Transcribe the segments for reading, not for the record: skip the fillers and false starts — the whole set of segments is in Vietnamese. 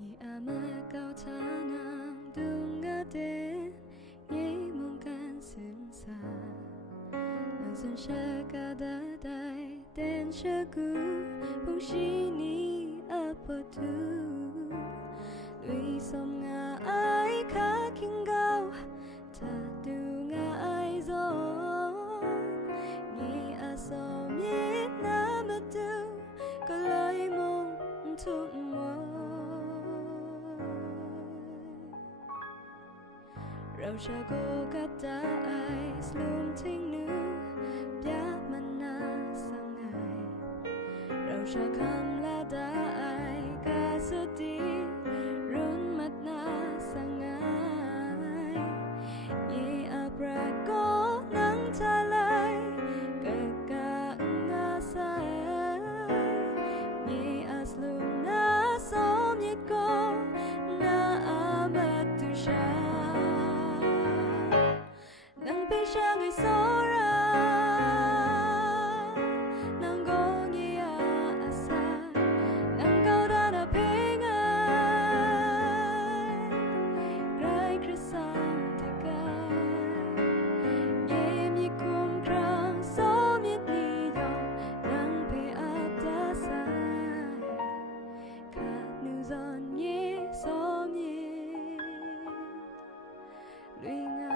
이 아마 cao 둥가된 이 몸간 승사 넌선 샤가다다이 댄 샤구 봉시니 아파두 Lui som nga ai khá kinh gao ta tu nga ai zon Nhi a som yết na mà tu có lời mong thuộc mơ Rau cha cô gặp ta ai slum thinh nữ Bia mana sang ai Rau cha kham la da ai ca sơ ti Run mặt na sang ai Ye abra có nắng ta lại Cả cả nga sai Ye aslum na som ye ko Na amat tu sha Nang bi siya ngay sora Nang go niya asa Nang gao da na pingay Rai krisang tigay Yem yi kum krang som yit ni yong Nang pi ap da sai Ka nu zon yi som yi Lui nga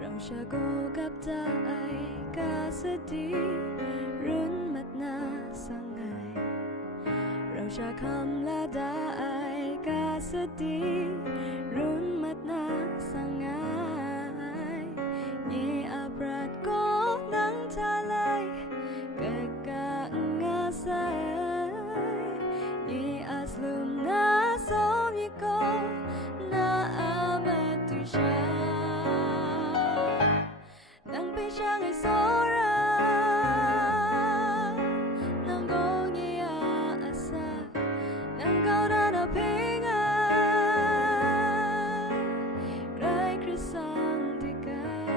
Rau cha cô gặp ta ai ca sơ đi Run mặt na sang ai Rau cha kham la da ai ca sơ đi Run mặt na sang ai Ye abrat có nắng ta lại Cả cả nga sai Ye aslum na som ye ko Na amat tu sha Nang bi siya ngay sora Nang go niya asa Nang gao da na pingay Rai krisang tigay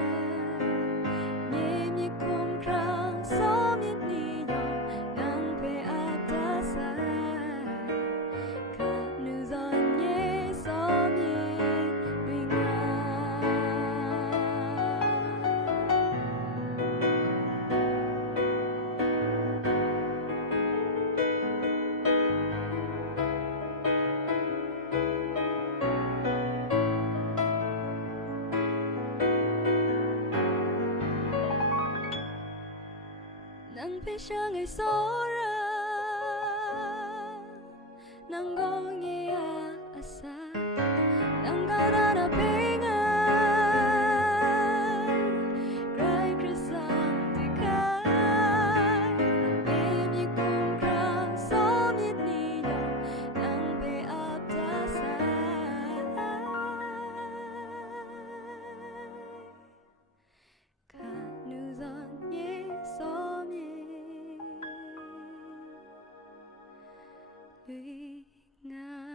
Yem yi kum krang som yit ni yong Nang pe ap da sai Ka nu zon ye som ye Lui nga Nang bi siya ngay sora Nang go niya asa Nang gao da na pingay Rai krisang tigay Yem yi kum krang som yit ni yong Nang pe ap da sai Ka nu zon ye som ye Lui nga